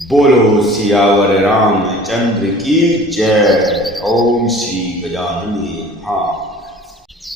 बोलो सियावर रामचंद्र की जय। ओम श्री गजानन हाँ।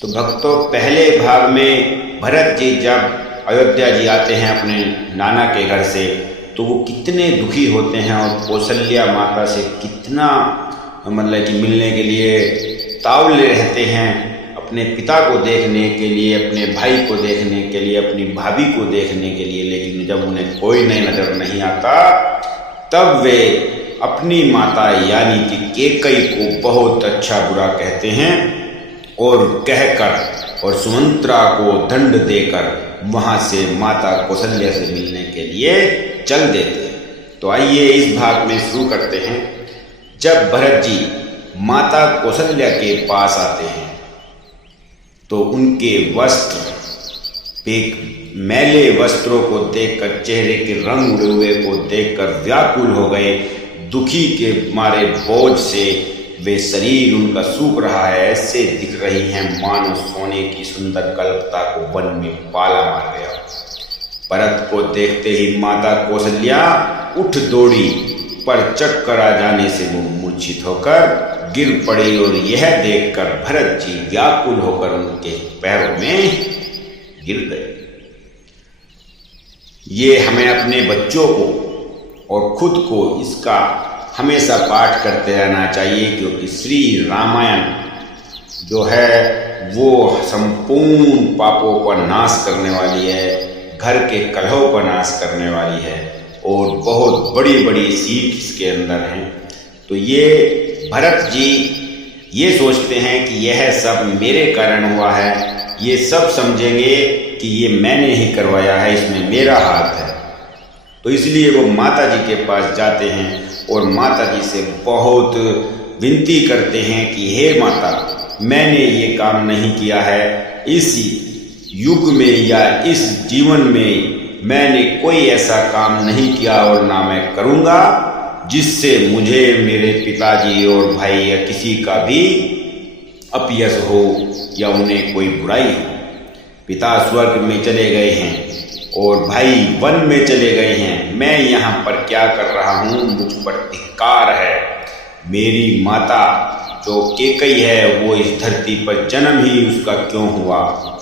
तो भक्तों, पहले भाग में भरत जी जब अयोध्या जी आते हैं अपने नाना के घर से, तो वो कितने दुखी होते हैं और कौशल्या माता से कितना मतलब कि मिलने के लिए तावले रहते हैं, अपने पिता को देखने के लिए, अपने भाई को देखने के लिए, अपनी भाभी को देखने के लिए। लेकिन जब उन्हें कोई नई नजर नहीं आता, तब वे अपनी माता यानी कि केकई को बहुत अच्छा बुरा कहते हैं और कहकर और सुमंत्रा को दंड देकर वहां से माता कौशल्या से मिलने के लिए चल देते हैं। तो आइए इस भाग में शुरू करते हैं। जब भरत जी माता कौशल्या के पास आते हैं तो उनके वस्त्र मैले वस्त्रों को देखकर, चेहरे के रंग उड़े हुए को देखकर व्याकुल हो गए। दुखी के मारे बोझ से वे शरीर उनका सूख रहा है, ऐसे दिख रही हैं मानो सोने की सुंदर कल्पता को वन में पाला मार गया। भरत को देखते ही माता कौशल्या उठ दौड़ी, पर चक्कर आ जाने से वो मूर्छित होकर गिर पड़ी और यह देखकर भरत जी व्याकुल होकर उनके पैरों में गिर गए। ये हमें अपने बच्चों को और खुद को इसका हमेशा पाठ करते रहना चाहिए, क्योंकि श्री रामायण जो है वो संपूर्ण पापों का नाश करने वाली है, घर के कलहों का नाश करने वाली है और बहुत बड़ी बड़ी सीख इसके अंदर है। तो ये भरत जी ये सोचते हैं कि यह सब मेरे कारण हुआ है, ये सब समझेंगे कि ये मैंने ही करवाया है, इसमें मेरा हाथ है। तो इसलिए वो माता जी के पास जाते हैं और माता जी से बहुत विनती करते हैं कि हे माता, मैंने ये काम नहीं किया है, इस युग में या इस जीवन में मैंने कोई ऐसा काम नहीं किया और ना मैं करूँगा जिससे मुझे, मेरे पिताजी और भाई या किसी का भी अपयश हो या उन्हें कोई बुराई हो। पिता स्वर्ग में चले गए हैं और भाई वन में चले गए हैं, मैं यहाँ पर क्या कर रहा हूँ, मुझ पर धिक्कार है। मेरी माता जो केकई है वो इस धरती पर जन्म ही उसका क्यों हुआ,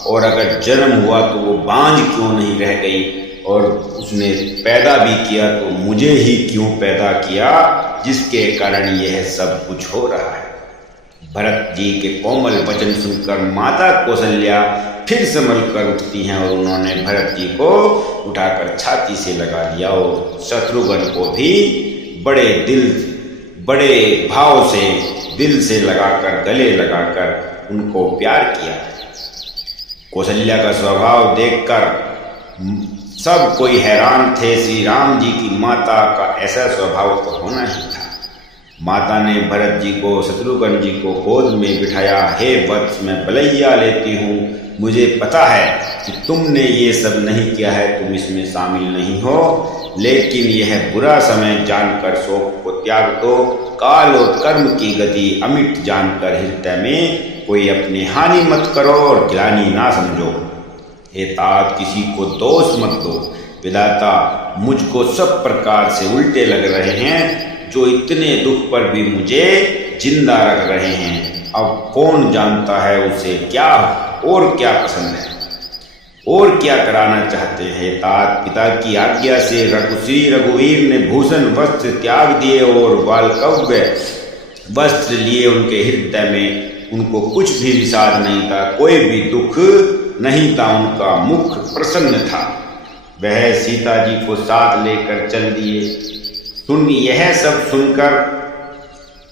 और अगर जन्म हुआ तो वो बांझ क्यों नहीं रह गई, और उसने पैदा भी किया तो मुझे ही क्यों पैदा किया, जिसके कारण यह सब कुछ हो रहा है। भरत जी के कोमल वचन सुनकर माता कौशल्या फिर संभल कर उठती हैं और उन्होंने भरत जी को उठाकर छाती से लगा लिया और शत्रुघ्न को भी बड़े भाव से दिल से लगाकर, गले लगाकर उनको प्यार किया। कौशल्या का स्वभाव देखकर सब कोई हैरान थे। श्री राम जी की माता का ऐसा स्वभाव तो होना ही था। माता ने भरत जी को, शत्रुघ्न जी को गोद में बिठाया। हे वत्स, मैं बलैया लेती हूँ, मुझे पता है कि तुमने ये सब नहीं किया है, तुम इसमें शामिल नहीं हो, लेकिन यह बुरा समय जानकर शोक को त्याग दो। काल और कर्म की गति अमिट जानकर हृदय में कोई अपनी हानि मत करो और ग्लानि ना समझो। हे तात, किसी को दोष मत दो। विधाता मुझको सब प्रकार से उल्टे लग रहे हैं, जो इतने दुख पर भी मुझे जिंदा रख रहे हैं। अब कौन जानता है उसे क्या और क्या पसंद है और क्या कराना चाहते हैं। तात, पिता की आज्ञा से श्री रघुवीर ने भूषण वस्त्र त्याग दिए और बालकव्य वस्त्र लिए। उनके हृदय में उनको कुछ भी विषाद नहीं था, कोई भी दुख नहीं था, उनका मुख प्रसन्न था। वह सीता जी को साथ लेकर चल दिए। यह सब सुनकर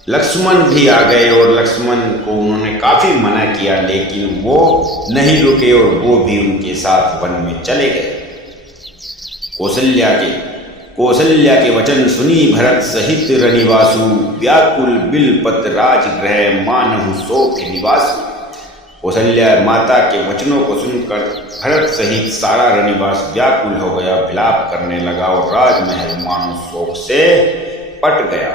लक्ष्मण भी आ गए और लक्ष्मण को उन्होंने काफी मना किया, लेकिन वो नहीं रुके और वो भी उनके साथ वन में चले गए। कौशल्या के वचन सुनी भरत सहित रनिवासु, व्याकुल बिलपत राजगृह मानहु शोक निवासु। कौशल्या माता के वचनों को सुनकर भरत सहित सारा रनिवास व्याकुल हो गया, विलाप करने लगा और राजमहल मानो शोक से पट गया।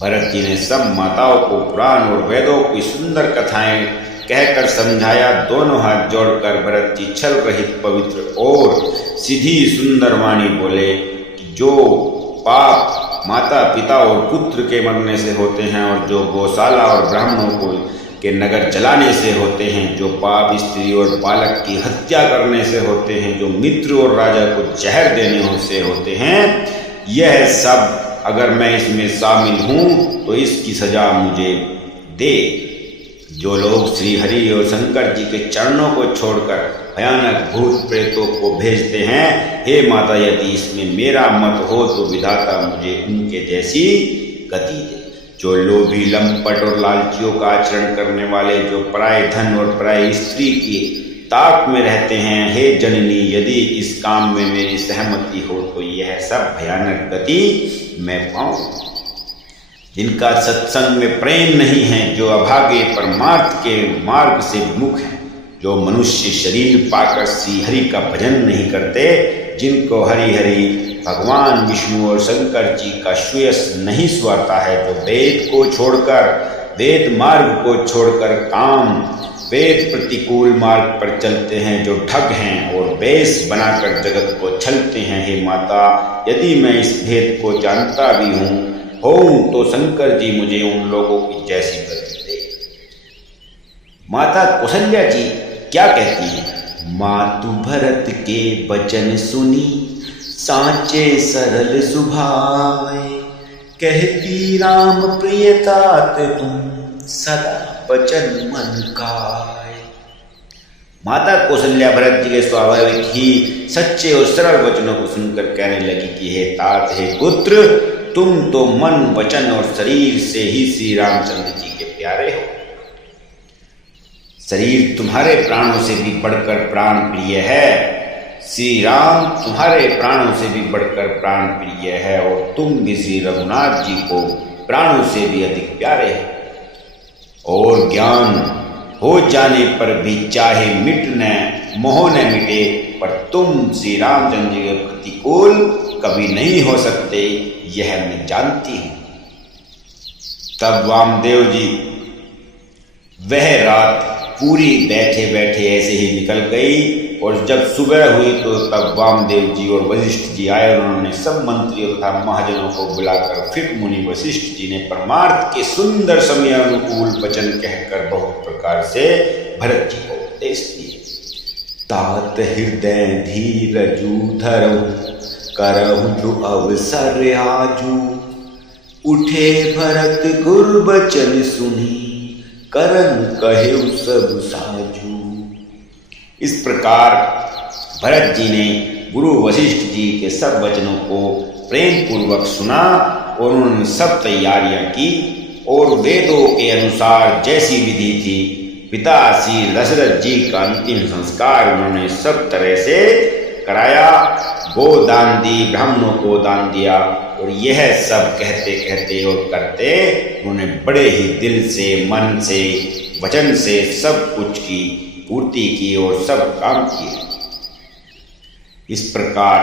भरत जी ने सब माताओं को पुराण और वेदों की सुंदर कथाएं कहकर समझाया। दोनों हाथ जोड़कर भरत जी छल रहित, पवित्र और सीधी सुंदर वाणी बोले, जो पाप माता पिता और पुत्र के मरने से होते हैं, और जो गौशाला और ब्राह्मणों को के नगर जलाने से होते हैं, जो पाप स्त्री और बालक की हत्या करने से होते हैं, जो मित्र और राजा को जहर देने से होते हैं, यह सब अगर मैं इसमें शामिल हूँ तो इसकी सजा मुझे दे। जो लोग श्री हरि और शंकर जी के चरणों को छोड़कर भयानक भूत प्रेतों को भेजते हैं, हे माता यदि इसमें मेरा मत हो तो विधाता मुझे उनके जैसी गति दे। जो लोभी लंपट और लालचियों का आचरण करने वाले, जो पराये धन और पराई स्त्री की ताक में रहते हैं, हे जननी यदि इस काम में मेरी सहमति हो तो यह सब भयानक गति मैं पाऊं। जिनका सत्संग में प्रेम नहीं है, जो अभागे परमार्थ के मार्ग से विमुख है, जो मनुष्य शरीर पाकर श्री हरि का भजन नहीं करते, जिनको हरि हरि भगवान विष्णु और शंकर जी का श्रेयस नहीं सुहाता है, जो वेद को छोड़कर वेद मार्ग को छोड़कर काम वेद प्रतिकूल मार्ग पर चलते हैं, जो ठग हैं और वेश बनाकर जगत को छलते हैं, हे माता यदि मैं इस भेद को जानता भी हूँ तो शंकर जी मुझे उन लोगों की जैसी गति दे। माता कौशल्या जी क्या कहती है? मातु भरत के वचन सुनी साचे सरल सुभाए, कहती राम प्रिय तात तुम सदा वचन मन काए। माता कौशल्या भरत जी के स्वाभाविक ही सच्चे और सरल वचनों को सुनकर कहने लगी कि हे तात, हे पुत्र, तुम तो मन वचन और शरीर से ही श्री रामचंद्र जी के प्यारे हो। शरीर तुम्हारे प्राणों से भी बढ़कर प्राण प्रिय है, श्री राम तुम्हारे प्राणों से भी बढ़कर प्राण प्रिय है, और तुम भी श्री रघुनाथ जी को प्राणों से भी अधिक प्यारे हो। और ज्ञान हो जाने पर भी चाहे मिट न मोह न मिटे, पर तुम श्री रामचंद्र जी के प्रतिकूल कभी नहीं हो सकते, यह मैं जानती हूं। तब वामदेव जी वह रात पूरी बैठे बैठे ऐसे ही निकल गई, और जब सुबह हुई तो तब वामदेव जी और वशिष्ठ जी आए। उन्होंने सब मंत्रियों तथा महाजनों को बुलाकर फिर मुनि वशिष्ठ जी ने परमार्थ के सुंदर समय अनुकूल वचन कहकर बहुत प्रकार से भरत जी को उपदेश दिए। तात हृदय धीरजु धरहु, करहु जो अवसर आजू, उठे भरत गुर बचन सुनी, करन कहे सब साजू। इस प्रकार भरत जी ने गुरु वशिष्ठ जी के सब वचनों को प्रेम पूर्वक सुना, और उन्होंने सब तैयारियां की, और वेदों के अनुसार जैसी विधि थी पिता श्री दशरथ जी का अंतिम संस्कार उन्होंने सब तरह से कराया। गोदान दी, ब्राह्मणों को दान दिया, और यह सब कहते कहते और करते उन्होंने बड़े ही दिल से, मन से, वचन से सब कुछ की पूर्ति की और सब काम किए। इस प्रकार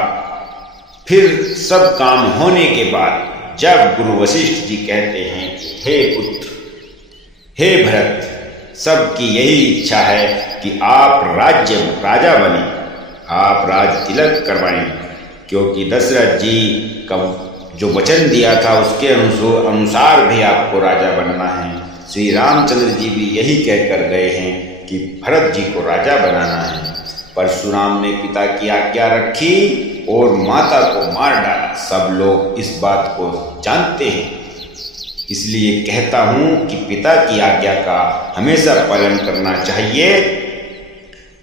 फिर सब काम होने के बाद जब गुरु वशिष्ठ जी कहते हैं कि हे पुत्र, हे भरत, सबकी यही इच्छा है कि आप राजा बने, आप राज तिलक करवाएं, क्योंकि दशरथ जी का जो वचन दिया था उसके अनुसार भी आपको राजा बनना है। श्री रामचंद्र जी भी यही कहकर गए हैं कि भरत जी को राजा बनाना है। परशुराम ने पिता की आज्ञा रखी और माता को मार डाला। सब लोग इस बात को जानते हैं, इसलिए कहता हूं कि पिता की आज्ञा का हमेशा पालन करना चाहिए।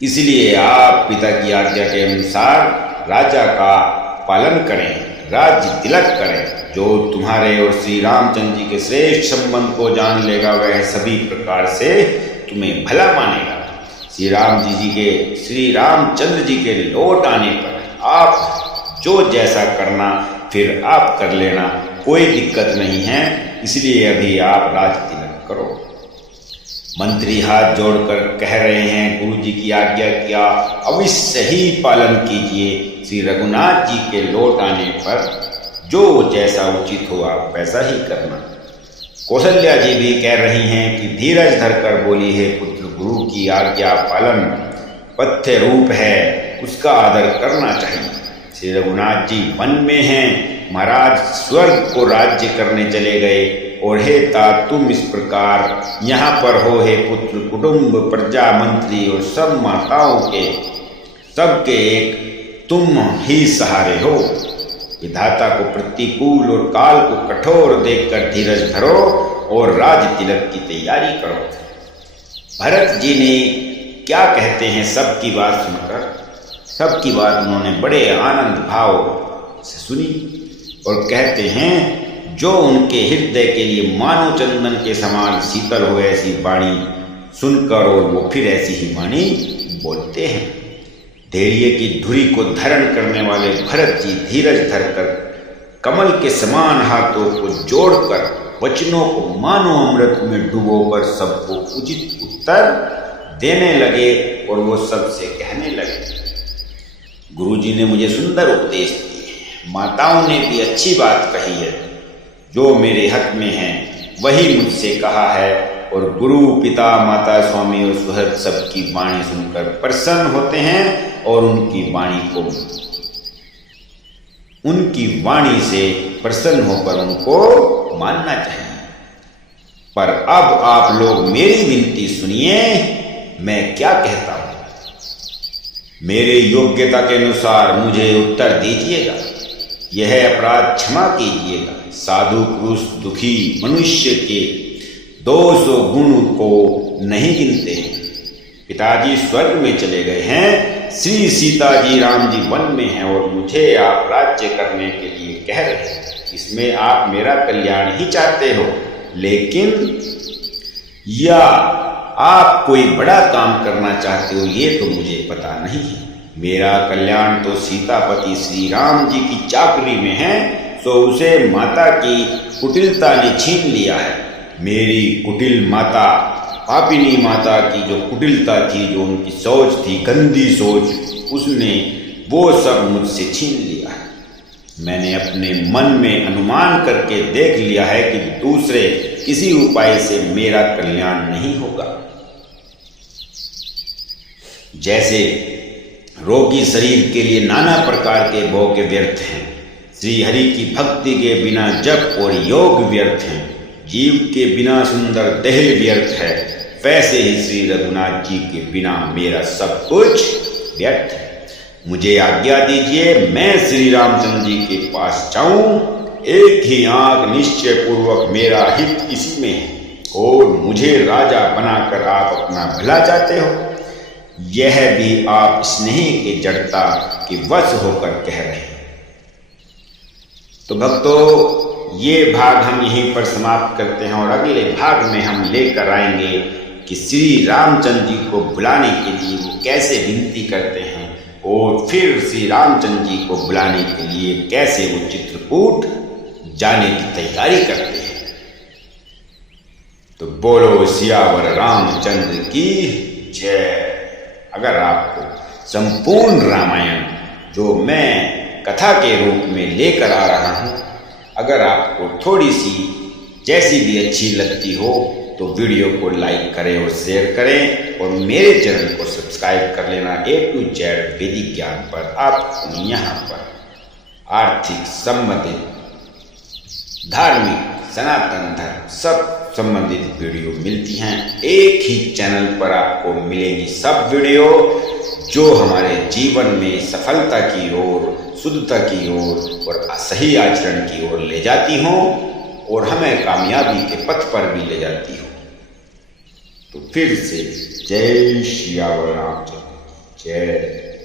इसलिए आप पिता की आज्ञा के अनुसार राजा का पालन करें, राज्य तिलक करें। जो तुम्हारे और श्री रामचंद्र जी के श्रेष्ठ संबंध को जान लेगा वह सभी प्रकार से तुम्हें भला मानेगा। श्री रामचंद्र जी के लौट आने पर आप जो जैसा करना फिर आप कर लेना, कोई दिक्कत नहीं है। इसलिए अभी आप राज तिलक करो। मंत्री हाथ जोड़कर कह रहे हैं, गुरु जी की आज्ञा का अवश्य ही पालन कीजिए। श्री रघुनाथ जी के लौट आने पर जो जैसा उचित हो आप वैसा ही करना। कौशल्या जी भी कह रही हैं कि धीरज धरकर बोली, है पुत्र, गुरु की आज्ञा पालन पथ्य रूप है, उसका आदर करना चाहिए। श्री रघुनाथ जी वन में हैं, महाराज स्वर्ग को राज्य करने चले गए और हे तात तुम इस प्रकार यहाँ पर हो हे पुत्र, कुटुंब, प्रजा, मंत्री और सब माताओं के सबके एक तुम ही सहारे हो। विधाता को प्रतिकूल और काल को कठोर देखकर धीरज धरो और राज तिलक की तैयारी करो। भरत जी ने क्या कहते हैं सबकी बात सुनकर, सबकी बात उन्होंने बड़े आनंद भाव से सुनी और कहते हैं जो उनके हृदय के लिए मानो चंदन के समान शीतल हो ऐसी वाणी सुनकर और वो फिर ऐसी ही वाणी बोलते हैं। धैर्य की धुरी को धारण करने वाले भरत जी धीरज धरकर कमल के समान हाथों को जोड़कर वचनों को मानो अमृत में डुबोकर सबको उचित उत्तर देने लगे और वो सबसे कहने लगे। गुरुजी ने मुझे सुंदर उपदेश दिए, माताओं ने भी अच्छी बात कही है, जो मेरे हक में है वही मुझसे कहा है। और गुरु, पिता, माता, स्वामी और सुहृद सबकी वाणी सुनकर प्रसन्न होते हैं और उनकी वाणी से प्रसन्न होकर उनको मानना चाहिए। पर अब आप लोग मेरी विनती सुनिए, मैं क्या कहता हूं। मेरे योग्यता के अनुसार मुझे उत्तर दीजिएगा, यह अपराध क्षमा कीजिएगा। साधु, पुरुष, दुखी मनुष्य के 200 गुण को नहीं गिनते हैं। पिताजी स्वर्ग में चले गए हैं, श्री सीता जी, राम जी वन में हैं और मुझे आप राज्य करने के लिए कह रहे हैं। इसमें आप मेरा कल्याण ही चाहते हो, लेकिन या आप कोई बड़ा काम करना चाहते हो, ये तो मुझे पता नहीं है। मेरा कल्याण तो सीतापति श्री राम जी की चाकरी में है, तो उसे माता की कुटिलता ने छीन लिया है। मेरी कुटिल माता, पापिनी माता की जो कुटिलता थी, जो उनकी सोच थी, गंदी सोच, उसने वो सब मुझसे छीन लिया है। मैंने अपने मन में अनुमान करके देख लिया है कि दूसरे किसी उपाय से मेरा कल्याण नहीं होगा। जैसे रोगी शरीर के लिए नाना प्रकार के भोग व्यर्थ हैं, श्री हरि की भक्ति के बिना जप और योग व्यर्थ हैं, जीव के बिना सुंदर देह व्यर्थ है, वैसे ही श्री रघुनाथ जी के बिना मेरा सब कुछ व्यर्थ है। मुझे आज्ञा दीजिए, मैं श्री रामचंद्र जी के पास जाऊं। एक ही आंख निश्चय पूर्वक मेरा हित इसी में है और मुझे राजा बनाकर आप अपना भला चाहते हो, यह भी आप स्नेह के जड़ता के वश होकर कह रहे हैं। तो भक्तों, ये भाग हम यहीं पर समाप्त करते हैं और अगले भाग में हम लेकर आएंगे कि श्री रामचंद्र जी को बुलाने के लिए वो कैसे विनती करते हैं और फिर श्री रामचंद्र जी को बुलाने के लिए कैसे वो चित्रकूट जाने की तैयारी करते हैं। तो बोलो सियावर रामचंद्र की जय। अगर आपको संपूर्ण रामायण जो मैं कथा के रूप में लेकर आ रहा हूं, अगर आपको थोड़ी सी जैसी भी अच्छी लगती हो तो वीडियो को लाइक करें और शेयर करें और मेरे चैनल को सब्सक्राइब कर लेना। A to Z वैदिक ज्ञान पर आपको यहाँ पर आर्थिक संबंधित, धार्मिक, सनातन धर्म सब संबंधित वीडियो मिलती हैं। एक ही चैनल पर आपको मिलेगी सब वीडियो जो हमारे जीवन में सफलता की ओर, शुद्धता की ओर और सही आचरण की ओर ले जाती हों और हमें कामयाबी के पथ पर भी ले जाती हो। तो फिर से जय श्री राम, जय।